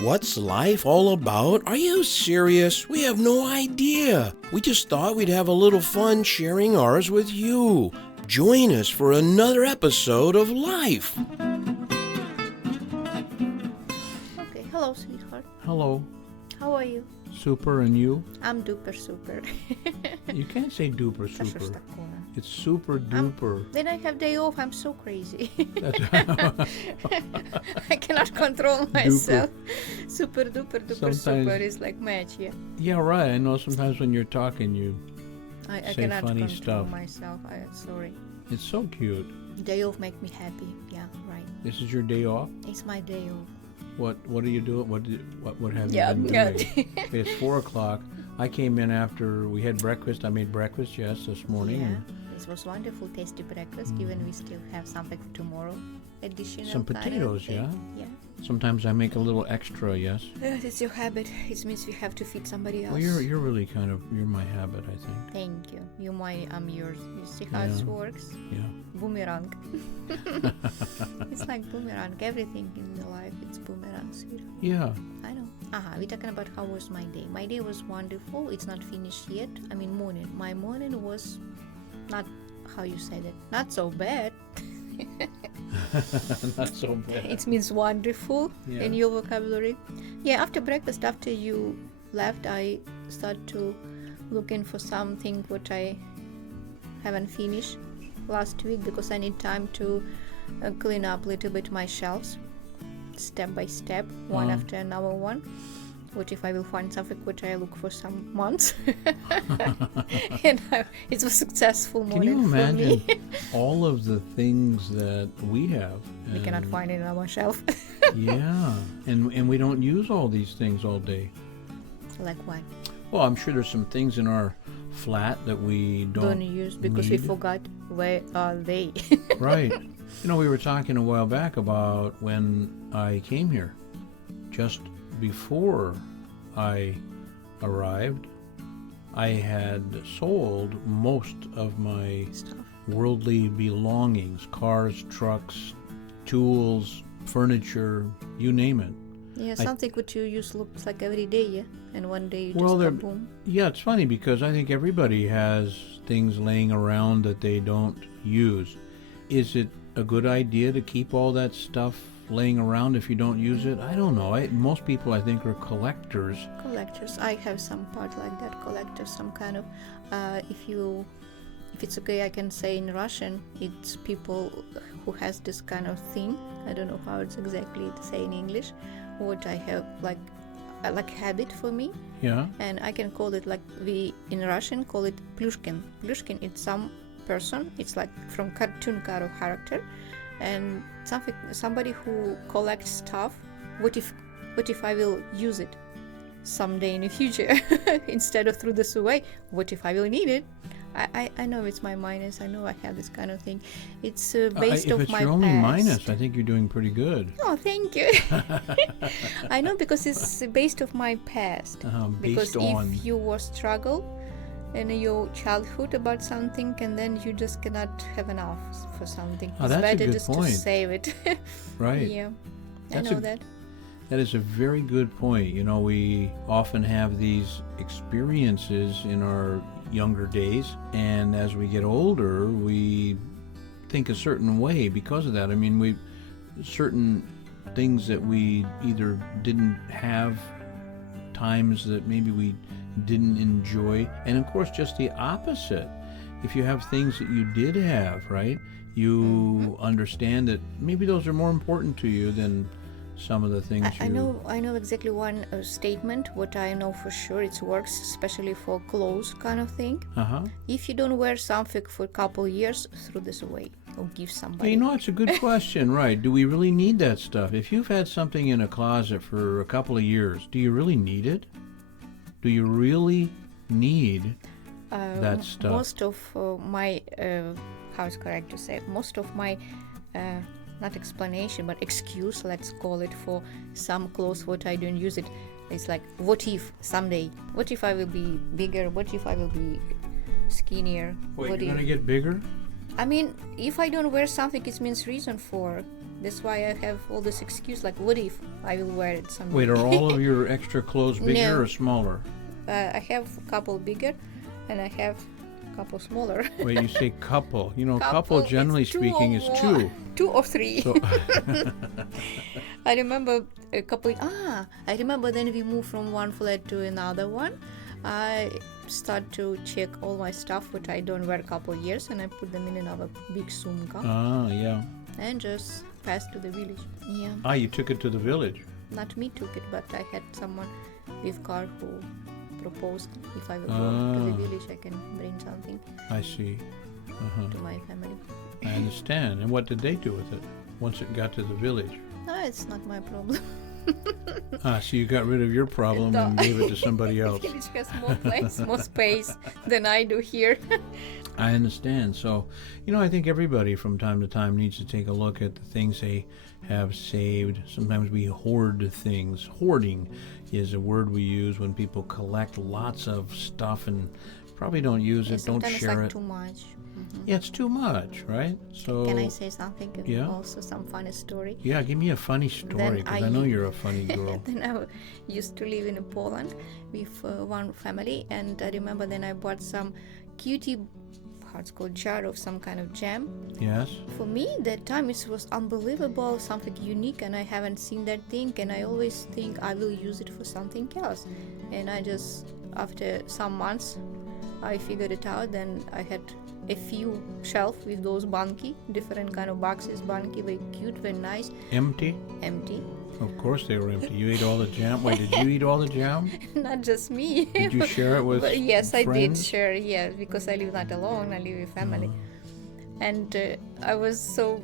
What's life all about? Are you serious? We have no idea. We just thought we'd have a little fun sharing ours with you. Join us for another episode of Life. Okay, hello, sweetheart. Hello. How are you? Super, and you? I'm duper super. You can't say duper Та що ж super. такое? It's super duper. Then I have day off. I'm so crazy. That's I cannot control myself. Super duper duper Sometimes- super is like match, yeah. Yeah, right. I know sometimes when you're talking, I Say cannot funny control stuff. myself. Sorry. it's so cute. Day off make me happy. Yeah, right. This is your day off? It's my day off. What are you doing? What have Yeah, you been yeah. doing? Okay, it's 4 o'clock. I came in after we had breakfast. I made breakfast, yes, this morning. Yeah, and this was wonderful, tasty breakfast. Even we still have something for tomorrow. Additional Some kind of potatoes, thing. yeah? Yeah. Sometimes I make a little extra, yes. It's your habit. It means we have to feed somebody else. Well, you're really you're my habit, I think. Thank you. You my, I'm yours. You see how Yeah. it works? Yeah. Boomerang. It's like boomerang. Everything in the life, it's boomerang, sweetheart. Yeah. I know. We're talking about how was my day. My day was wonderful. It's not finished yet. I mean, morning. My morning was not, how you said it, not so bad. Not so bad. It means wonderful Yeah. in your vocabulary. Yeah, after breakfast, after you left, I started to looking for something what I haven't finished last week because I need time to clean up a little bit my shelves, step by step, one after another one. What if I will find something which I look for some months? And it was successful Can morning you for imagine me. all of the things that we have? We cannot and- find it on our shelf. Yeah, and we don't use all these things all day. Like what? Well, I'm sure there's some things in our flat that we Don't use because we need. forgot where are they. Right. You know, we were talking a while back about when I came here. Just before I arrived, I had sold most of my Stuff. worldly belongings, cars, trucks, tools, furniture, you name it. Yeah, something which you use looks like every day, yeah? And one day you just Well, boom. Yeah, it's funny because I think everybody has things laying around that they don't use. Is it a good idea to keep all that stuff laying around if you don't use it? I don't know. Most people, I think, are collectors. Collectors. I have some part like that. Collectors, some kind of, if it's okay, I can say in Russian, it's people who has this kind of thing. I don't know how it's exactly to say in English. What I have like habit for me. Yeah. And I can call it like we in Russian call it Plushkin. Plushkin, it's some person, it's like from cartoon kind of character, and somebody who collects stuff. What if I will use it someday in the future instead of throw this away? What if I will need it? I know it's my minus. I know I have this kind of thing. It's based if off it's my your only past. minus, I think you're doing pretty good. Oh, thank you. I know because it's based off my past. Because Based on. if you were struggle in your childhood about something and then you just cannot have enough for something, Oh, it's that's a better good just point. to save it. Right. Yeah, That's I know a- that. That is a very good point. You know, we often have these experiences in our younger days, and as we get older, we think a certain way because of that. I mean, certain things that we either didn't have, times that maybe we didn't enjoy, and of course, just the opposite. If you have things that you did have, right, you understand that maybe those are more important to you than some of the things I know exactly one statement. What I know for sure, it works, especially for clothes kind of thing. If you don't wear something for a couple years, throw this away or give somebody. You know, it's a good question, right? Do we really need that stuff? If you've had something in a closet for a couple of years, do you really need it? Do you really need that stuff? Most of my, how is correct to say, most of my, not explanation, but excuse, let's call it, for some clothes what I don't use it, it's like, what if someday? What if I will be bigger? What if I will be skinnier? Wait, what you're if? going to get bigger? I mean, if I don't wear something, it means reason for That's why I have all this excuse, like, what if I will wear it someday? Wait, are all of your extra clothes bigger No. or smaller? I have a couple bigger, and I have a couple smaller. Wait, you say couple. You know, couple Couple, generally it's two speaking or is more. two. 2 or 3. So, I remember a couple. I remember then we moved from one flat to another one. I start to check all my stuff, which I don't wear a couple of years, and I put them in another big sumka yeah. and just passed to the village. Yeah, You took it to the village. not me took it, but I had someone with car who proposed if I will go to the village, I can bring something I see. to my family. I understand. And what did they do with it once it got to the village? No, it's not my problem. So you got rid of your problem No. and gave it to somebody else. Village has more place, more space than I do here. I understand. So, I think everybody from time to time needs to take a look at the things they have saved. Sometimes we hoard things. Hoarding is a word we use when people collect lots of stuff and probably don't use it, don't Sometimes share it's like it. too much. Yeah, it's too much, right? So Can I say something? Yeah. Also, some funny story. yeah, give me a funny story because I know you're a funny girl. Then I used to live in Poland with one family, and I remember then I bought some cutie, how it's called, jar of some kind of jam. Yes. For me, that time it was unbelievable, something unique, and I haven't seen that thing, and I always think I will use it for something else. And I just, after some months, I figured it out. Then I had a few shelf with those bunky, different kind of boxes, bunky, very cute, very nice, Empty? empty. Of course they were empty. You ate all the jam. Wait, did you eat all the jam? Not just me. Did you share it with But yes, I did friends? share, yeah, because I live not alone, I live with family. And I was so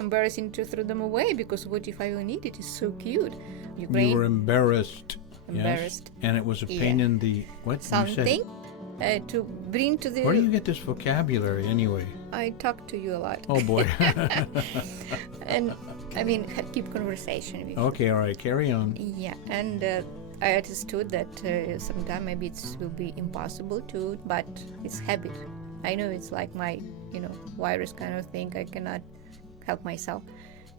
embarrassing to throw them away, because what if I will need it? It's so cute. You were embarrassed. Embarrassed. Yes? And it was a pain in the what? You said, Something to bring to the... where do you get this vocabulary anyway? I talk to you a lot. Oh boy. And I mean, keep conversation with Okay, all right, carry on. Yeah, and I understood that sometime maybe it will be impossible to, but it's habit. I know it's like my, virus kind of thing. I cannot help myself.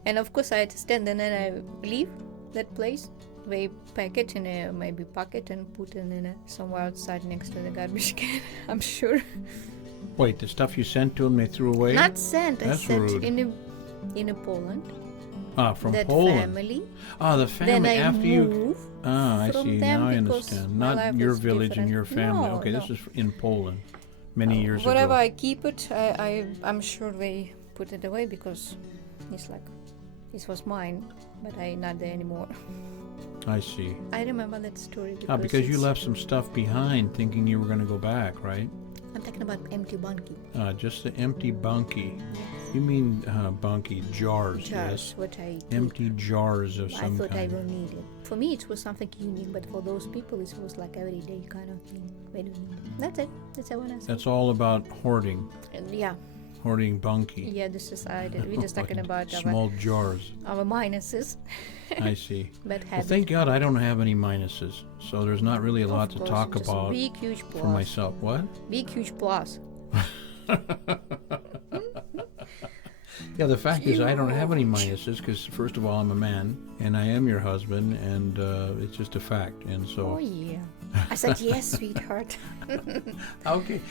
And of course I understand, and then I leave that place. They pack it in a maybe pocket and put it in somewhere outside next to the garbage can, I'm sure. Wait, the stuff you sent to them they threw away? Not sent, I That's sent rude. in Poland. From That Poland. family. The family Then I after you. move I from see. them Now I because understand. my Not life your was village and different. your family. No, Okay, no. this is in Poland, many years Wherever ago. I keep it, I'm sure they put it away, because it's like it was mine, but I'm not there anymore. I see. I remember that story Because you it's- left some stuff behind thinking you were going to go back, right? I'm talking about empty bunky. Just the empty bunky. Yes. You mean bunky, jars, Jars, yes? what I took. Empty jars of I some thought I kind. will need it. For me, it was something unique, but for those people, it was like everyday kind of thing. They don't need it. That's it. That's what I said. That's all about hoarding. Yeah, Hoarding bunky. yeah. This is we're just talking about small jars. our minuses, I see. but Well, habit. thank God I don't have any minuses, so there's not really a lot Of to course, talk just about Big, huge plus. for myself. What? Big, huge plus. Yeah, the fact is I don't have any minuses because, first of all, I'm a man and I am your husband, and it's just a fact. And Oh so, yeah. I said yes, sweetheart. okay,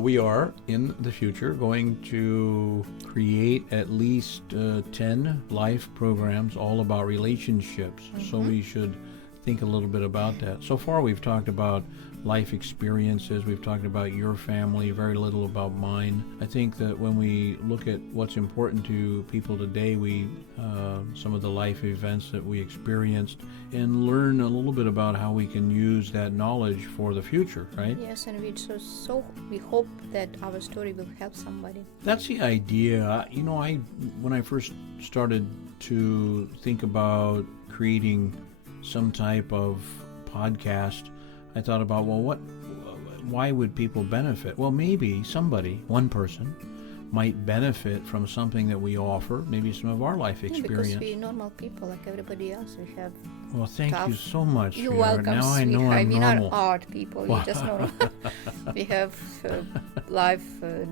we are in the future going to create at least 10 life programs all about relationships. So we should think a little bit about that. So far, we've talked about life experiences. We've talked about your family, very little about mine. I think that when we look at what's important to people today, we some of the life events that we experienced, and learn a little bit about how we can use that knowledge for the future, right? Yes, and we hope that our story will help somebody. That's the idea. When I first started to think about creating some type of podcast, I thought about, why would people benefit? Well, maybe somebody, one person, might benefit from something that we offer, maybe some of our life experience. Because we're normal people like everybody else. We have Well, thank tough. you so much. You're sweetheart. welcome, Now I know sweetheart. I'm We're normal. not hard people. We just know we have life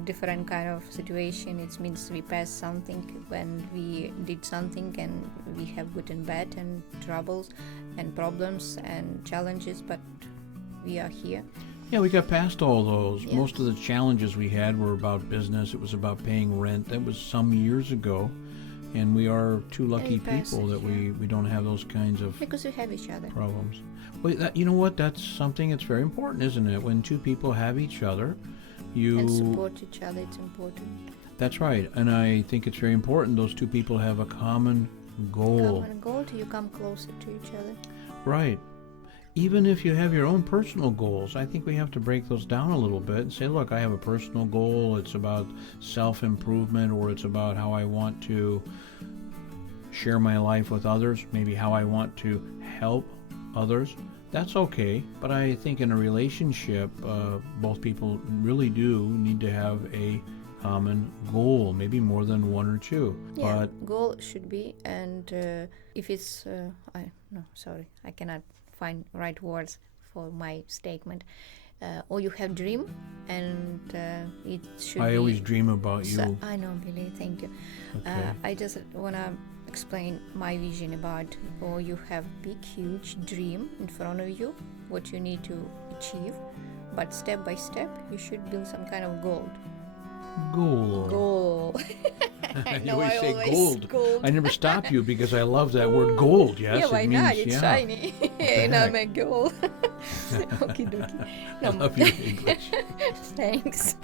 different kind of situation. It means we pass something when we did something, and we have good and bad and troubles and problems and challenges, but we are here. Yeah, we got past all those. Yeah. Most of the challenges we had were about business. It was about paying rent. That was some years ago. And we are two lucky it passes, people that we don't have those kinds of Because we have each other. problems. Well, you know what? That's something that's very important, isn't it? When two people have each other, And support each other, it's important. That's right. And I think it's very important those two people have a common goal. Common goal, you come closer to each other. Right. Even if you have your own personal goals, I think we have to break those down a little bit and say, look, I have a personal goal. It's about self-improvement, or it's about how I want to share my life with others, maybe how I want to help others. That's okay. But I think in a relationship, both people really do need to have a common goal, maybe more than one or two. Yeah, But goal should be, and if it's, I cannot find right words for my statement. Or you have dream, and it should I be... always dream about you. I know, Billy, thank you. Okay. I just want to explain my vision about, or you have big, huge dream in front of you, what you need to achieve, but step by step, you should build some kind of goal. Goal. I You know, always I say always gold. I never stop you because I love that word gold. Yes, yeah, why it not? means, It's yeah. shiny. And I'm a goal. Okie dokie. I love your English. Thanks.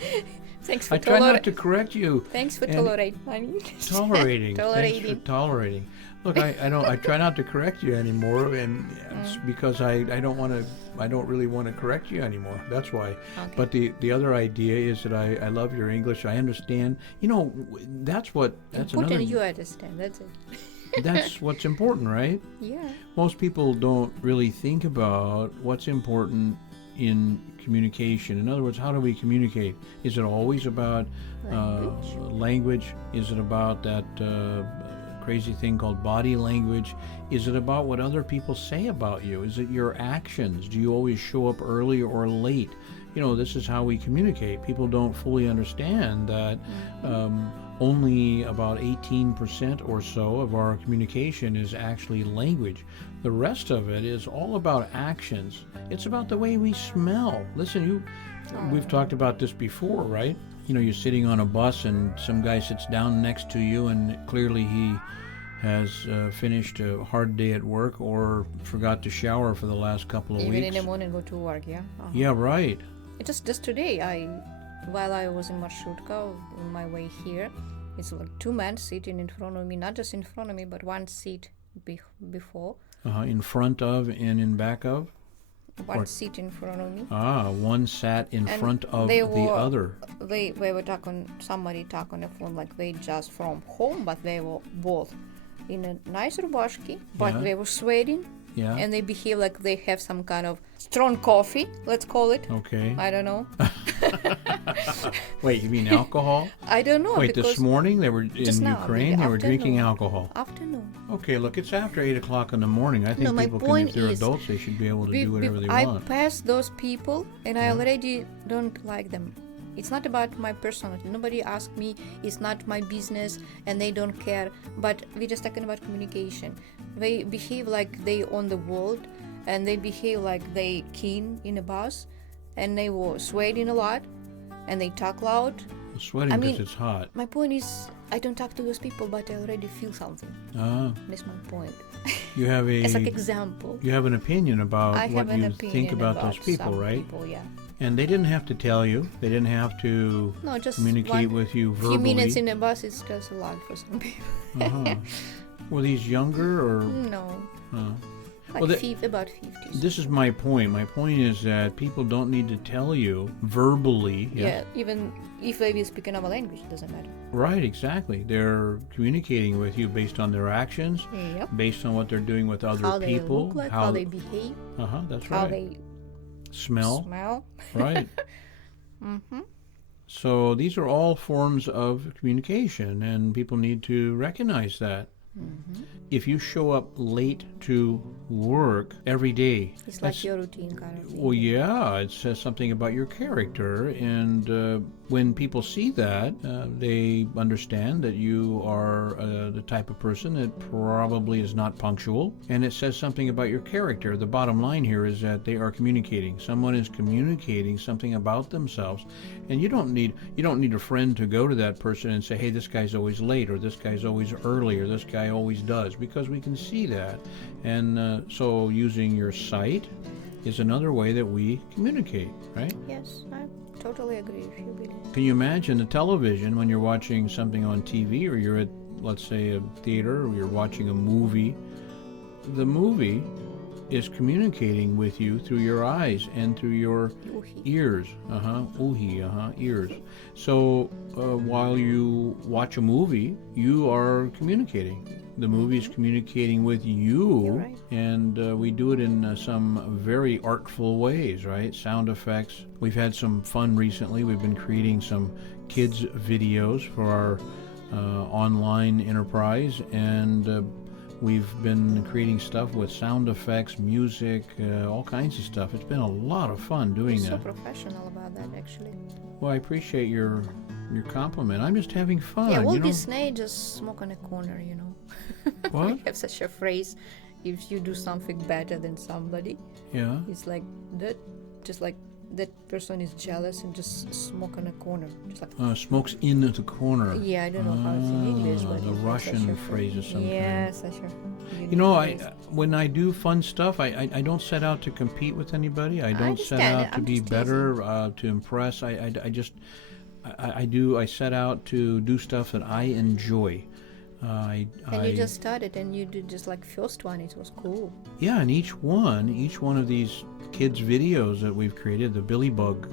Thanks for I try not to correct you. Thanks for and- tolerating, honey. Tolerating. Thanks Tolerating. for tolerating. Look, I try not to correct you anymore, and it's because I don't really want to correct you anymore. That's why. Okay. But the other idea is that I love your English. I understand. You know, that's Important another. you understand, that's it. That's what's important, right? Yeah. Most people don't really think about what's important in communication. In other words, how do we communicate? Is it always about language? Is it about that crazy thing called body language? Is it about what other people say about you? Is it your actions? Do you always show up early or late? You know, this is how we communicate. People don't fully understand that only about 18% or so of our communication is actually language. The rest of it is all about actions. It's about the way we smell. Listen, we've talked about this before, right? You know, you're sitting on a bus and some guy sits down next to you, and clearly he has finished a hard day at work or forgot to shower for the last couple of Even weeks. in the morning go to work, yeah? Uh-huh. Yeah, right. Just today, while I was in Marshutka on my way here, it's like two men sitting in front of me, not just in front of me, but one seat before. In front of and in back of? One seat in front of me. One sat in And front of they the were- other. They were somebody talk on the phone like they just from home, but they were both in a nice rubashki, but Yeah. they were sweating, Yeah. and they behave like they have some kind of strong coffee, let's call it. Okay. I don't know. Wait, you mean alcohol? I don't know. Wait, because this morning they were in just now, Ukraine, they were drinking afternoon. alcohol. Afternoon. Okay, look, it's after 8 o'clock in the morning. I think No, my people can, point if they're is, adults, they should be able to do whatever they I want. pass those people, and I already don't like them. It's not about my personality. Nobody asked me. It's not my business, and they don't care. But we're just talking about communication. They behave like they own the world, and they behave like they keen in a bus, and they were sweating a lot, and they talk loud. Sweating I because mean, it's hot. My point is, I don't talk to those people, but I already feel something. That's my point. You have It's like a example. you have an opinion about I what have an you opinion think about those people, some right? People, yeah. And they didn't have to tell you. They didn't have to No, just communicate with you verbally. few minutes in a bus is just a lot for some people. Were these younger or? No, like Well, about 50. This is my point. My point is that people don't need to tell you verbally. Yeah, even if they will speak another language, it doesn't matter. Right, exactly. They're communicating with you based on their actions, Yep. based on what they're doing with other How people. they look like, how they behave, That's how right. they Smell. smell. Right. Mm-hmm. So these are all forms of communication, and people need to recognize that. If you show up late to work every day, It's like your routine kind of thing. well, yeah, it says something about your character, and when people see that, they understand that you are the type of person that probably is not punctual, and it says something about your character. The bottom line here is that they are communicating. Someone is communicating something about themselves, and you don't need a friend to go to that person and say, hey, this guy's always late, or this guy's always early, or this guy always does, because we can see that. And so using your sight is another way that we communicate, right? Yes, I totally agree with you, Billy. Can you imagine the television when you're watching something on TV, or you're at, let's say, a theater, or you're watching a movie? The movie is communicating with you through your eyes and through your ears. Ears. So while you watch a movie, you are communicating. The movie is communicating with you. You're right. And we do it in some very artful ways, right? Sound effects. We've had some fun recently. We've been creating some kids videos for our online enterprise, and we've been creating stuff with sound effects, music, all kinds of stuff. It's been a lot of fun doing You're that. so professional about that, actually. Well, I appreciate your compliment. I'm just having fun. Yeah, Walt you know? Disney just smoke on a corner, you know. What? We have such a phrase, if you do something better than somebody, Yeah. it's like that, just like that person is jealous and just smoke on a corner. Just like, Smokes in the corner. yeah, I don't know how it's in English, but The it's Russian such a phrase of some kind. Yeah, such a You know, phrase. when I do fun stuff, I don't set out to compete with anybody. I don't set understand. out to I'm be just better, to impress. I set out to do stuff that I enjoy. And you just started, and you did just like first one. It was cool. Yeah, and each one of these kids' videos that we've created, the Billy Bug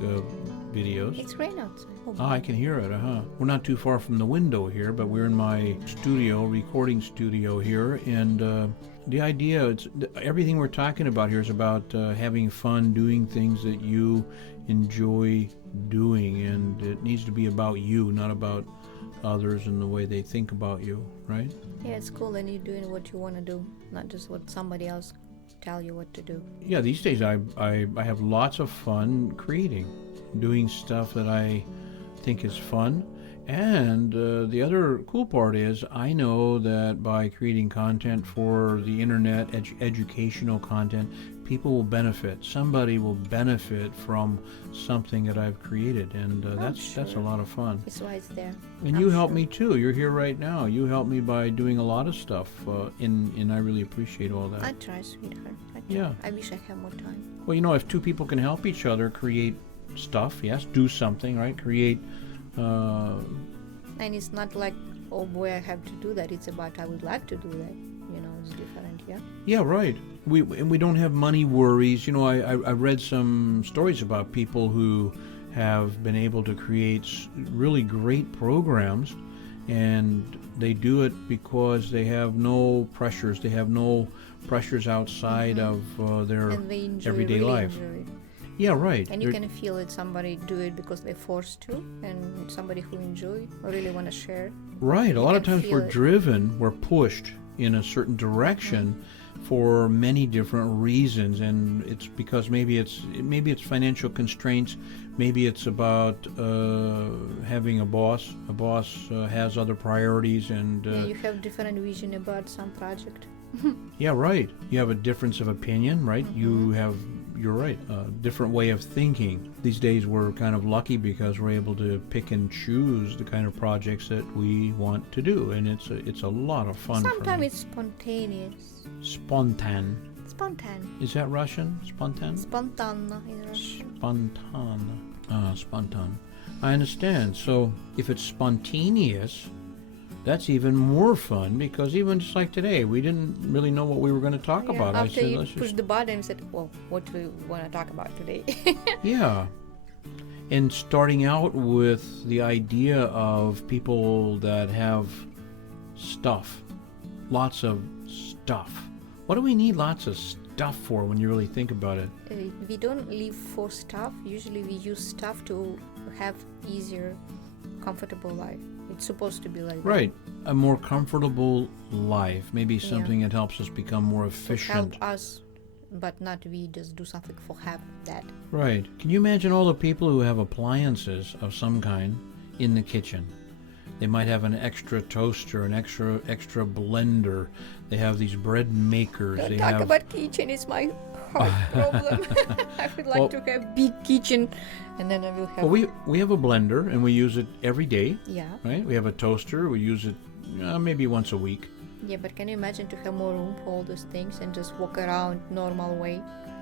videos. It's rain outside. Oh, I can hear it, We're not too far from the window here, but we're in my recording studio here, and the idea, everything we're talking about here is about having fun, doing things that you enjoy doing, and it needs to be about you, not about others and the way they think about you, right? yeah, it's cool, and you're doing what you want to do, not just what somebody else tell you what to do. Yeah, these days I have lots of fun creating, doing stuff that I think is fun. And the other cool part is I know that by creating content for the internet, educational content, people will benefit. Somebody will benefit from something that I've created, and that's a lot of fun. That's why it's there. And you help me too. You're here right now. You help me by doing a lot of stuff, and I really appreciate all that. I try, sweetheart. I try. Yeah. I wish I had more time. Well, you know, if two people can help each other create stuff, yes, do something, right? Create. And it's not like, oh boy, I have to do that. It's about I would like to do that. You know, it's different, yeah. Yeah, right. We don't have money worries. You know, I read some stories about people who have been able to create really great programs, and they do it because they have no pressures. They have no pressures outside of their And they enjoy, everyday really life. enjoy it. Yeah, right. And you can feel it. Somebody do it because they're forced to, and somebody who enjoy or really want to share. Right. A lot of can times feel we're it. driven, we're pushed in a certain direction for many different reasons, and it's because maybe it's financial constraints, maybe it's about having a boss. A boss has other priorities, and Yeah, you have different vision about some project. yeah, right. You have a difference of opinion, right? You're right, a different way of thinking. These days we're kind of lucky because we're able to pick and choose the kind of projects that we want to do, and it's a lot of fun for Sometimes me. it's spontaneous. Spontan. Spontan. Is that Russian? Spontan? Spontana in Russian. Spontan. Spontan. I understand. So if it's spontaneous, that's even more fun, because even just like today, we didn't really know what we were going to talk about. After you let's push the button, you said, well, what do we want to talk about today? Yeah. And starting out with the idea of people that have stuff, lots of stuff. What do we need lots of stuff for when you really think about it? We don't live for stuff. Usually we use stuff to have easier, comfortable life. It's supposed to be like Right. A more comfortable life. Maybe something that helps us become more that. To efficient. help us, but not we just do something for have that. Right. Can you imagine all the people who have appliances of some kind in the kitchen? They might have an extra toaster, an extra blender. They have these bread makers. Don't They talk have about kitchen is my hard problem. I would like to have big kitchen, and then I will have. Well, we have a blender and we use it every day, Yeah, right? We have a toaster. We use it maybe once a week. yeah, but can you imagine to have more room for all those things and just walk around normal way?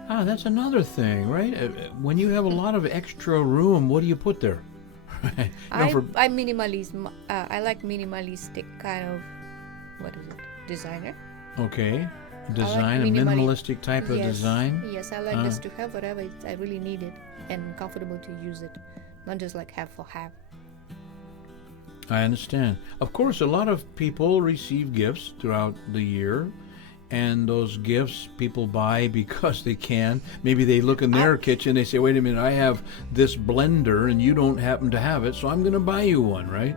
Ah, that's another thing, right? When you have a lot of extra room, what do you put there? I'm minimalism. I like minimalistic kind of, what is it? Designer. Okay, design, a minimalistic type of design. Yes, I like just to have whatever I really needed and comfortable to use it, not just like have for have. I understand. Of course, a lot of people receive gifts throughout the year, and those gifts people buy because they can. Maybe they look in their kitchen, they say, wait a minute, I have this blender and you don't happen to have it, so I'm going to buy you one, right?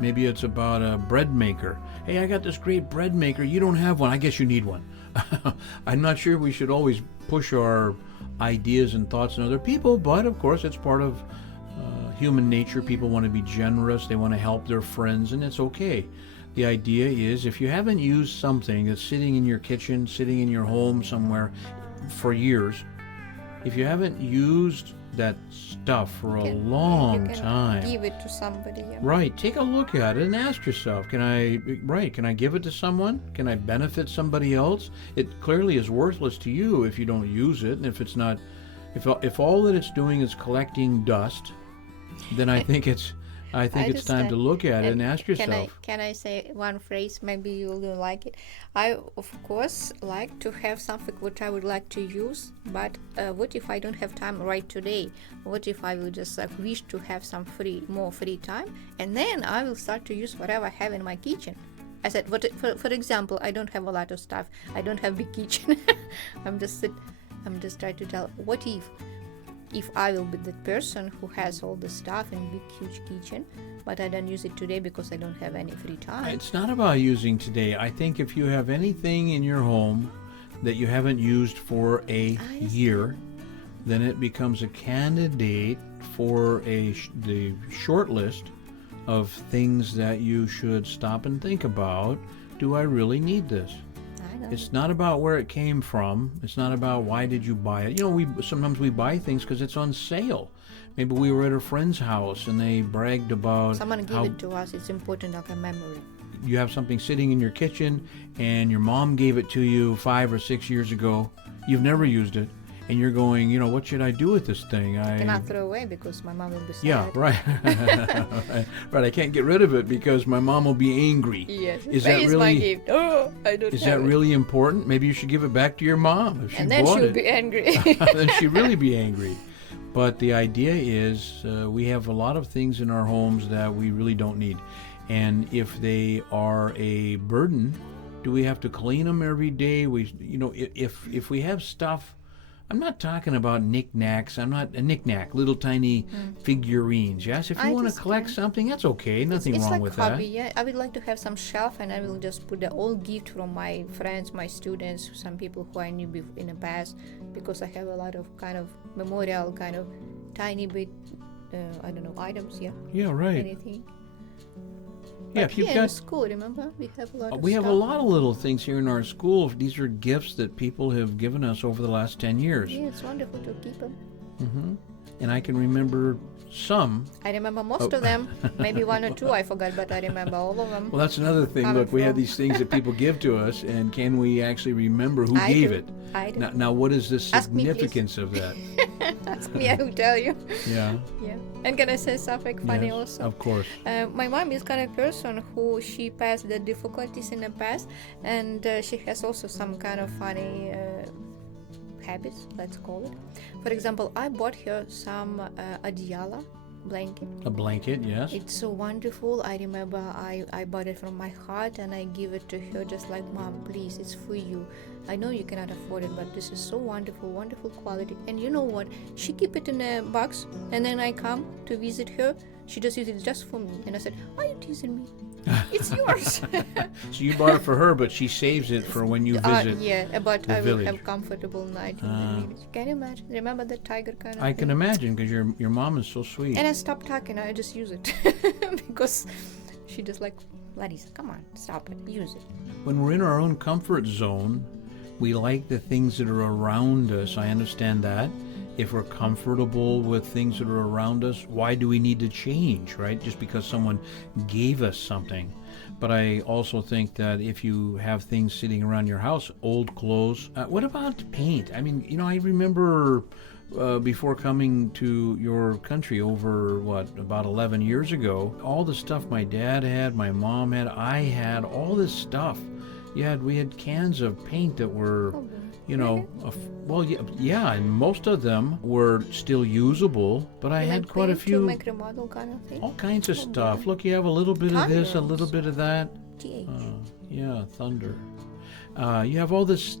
Maybe it's about a bread maker. Hey, I got this great bread maker, you don't have one, I guess you need one. I'm not sure we should always push our ideas and thoughts on other people, but of course it's part of human nature. People want to be generous, they want to help their friends, and it's okay. The idea is if you haven't used something that's sitting in your kitchen, sitting in your home somewhere for years, if you haven't used that stuff for a long time, give it to somebody. Yeah. right, take a look at it and ask yourself, can I give it to someone? Can I benefit somebody else? It clearly is worthless to you if you don't use it, and if all that it's doing is collecting dust, then I think it's time to look at it and ask yourself. Can I say one phrase? Maybe you will like it. I, of course, like to have something which I would like to use, but what if I don't have time right today? What if I will just wish to have some more free time, and then I will start to use whatever I have in my kitchen. I said, for example, I don't have a lot of stuff. I don't have big kitchen. I'm just trying to tell, what if I will be the person who has all the stuff in big huge kitchen, but I don't use it today because I don't have any free time. It's not about using today. I think if you have anything in your home that you haven't used for a year, then it becomes a candidate for the short list of things that you should stop and think about. Do I really need this? It's not about where it came from. It's not about why did you buy it. Sometimes we buy things because it's on sale. Maybe we were at a friend's house and they bragged about someone gave it to us. It's important like a memory. You have something sitting in your kitchen and your mom gave it to you 5 or 6 years ago. You've never used it. And you're going, what should I do with this thing? I cannot throw away because my mom will be sad. Yeah, right. Right. I can't get rid of it because my mom will be angry. Yes. Is that really my gift? Oh, I don't. Is that really important? Maybe you should give it back to your mom if she and then bought she'll it. Be angry. Then she'll really be angry. But the idea is we have a lot of things in our homes that we really don't need, and if they are a burden, do we have to clean them every day? If we have stuff. I'm not talking about knickknacks. I'm not a knickknack, little tiny figurines. Yes, if you want to collect something, that's okay. Nothing wrong like with hobby, that. Yeah, I would like to have some shelf, and I will just put the old gift from my friends, my students, some people who I knew in the past, because I have a lot of kind of memorial, kind of tiny bit, items. Yeah. Yeah, right. Anything. Yeah, but if you've in got school, remember, we have a lot of we have a stuff. lot of little things here in our school. These are gifts that people have given us over the last 10 years. Yeah, it's wonderful to keep them. Mm-hmm. And I can remember some. I remember most of them. Maybe one or two I forgot, but I remember all of them. Well, that's another thing. Look, we have these things that people give to us, and can we actually remember who gave it? I do. Now, what is the Ask me, significance of that? Ask me, I will tell you. Yeah. Yeah. And can I say something funny Yes, also? of course. My mom is kind of person who she passed the difficulties in the past, and she has also some kind of funny habits, let's call it. For example, I bought her some adiyala, blanket. A blanket, yes. It's so wonderful. I remember I bought it from my heart and I give it to her just like, Mom, please, it's for you. I know you cannot afford it, but this is so wonderful, wonderful quality. And you know what? She keep it in a box, and then I come to visit her. She just uses it just for me. And I said, are you teasing me? It's yours. So you bought it for her, but she saves it for when you visit. Yeah, but the I will village. have comfortable night in the village. Can you imagine? Remember that tiger kind of I thing? can imagine, because your mom is so sweet. And I stopped talking. I just use it because she just like, Larisa, come on, stop it, use it. When we're in our own comfort zone, we like the things that are around us. I understand that. If we're comfortable with things that are around us, why do we need to change, right? Just because someone gave us something. But I also think that if you have things sitting around your house, old clothes, what about paint? I mean, I remember before coming to your country over, about 11 years ago, all the stuff my dad had, my mom had, I had, all this stuff. We had cans of paint that were, and most of them were still usable, but I had quite a few. To make remodel kind of thing? All kinds of stuff. Look, you have a little bit of this, a little bit of that. TH. Thunder. You have all this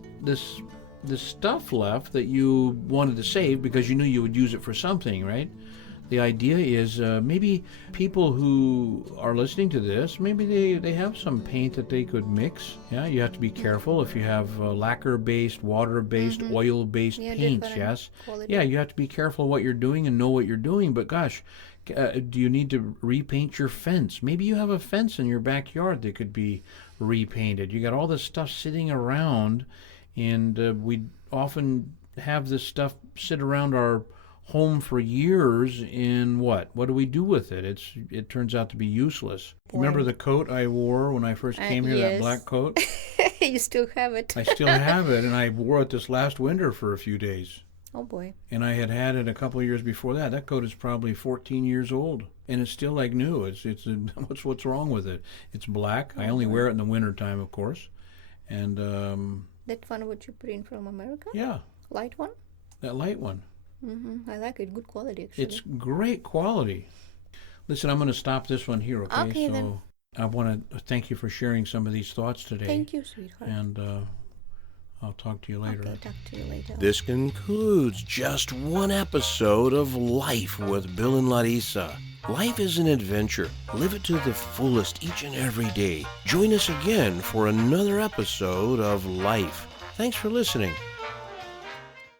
stuff left that you wanted to save because you knew you would use it for something, right? The idea is maybe people who are listening to this, maybe they have some paint that they could mix. Yeah, you have to be careful if you have lacquer-based, water-based, oil-based paints, yes? Quality. Yeah, you have to be careful what you're doing and know what you're doing, but gosh, do you need to repaint your fence? Maybe you have a fence in your backyard that could be repainted. You got all this stuff sitting around, and we often have this stuff sit around our home for years. In what do we do with it? It turns out to be useless. Remember the coat I wore when I first came here, yes. that black coat? You still have it. I still have it, and I wore it this last winter for a few days. Oh boy. And I had it a couple of years before that. That coat is probably 14 years old, and it's still like new. It's what's wrong with it? It's black. I only wear it in the winter time, of course. And that one what you bring in from America? Yeah, Light one? that light one. I like it. Good quality, actually. It's great quality. Listen, I'm going to stop this one here, okay? Okay, then. I want to thank you for sharing some of these thoughts today. Thank you, sweetheart. And I'll talk to you later. Okay, talk to you later. This concludes just one episode of Life with Bill and Larisa. Life is an adventure. Live it to the fullest each and every day. Join us again for another episode of Life. Thanks for listening.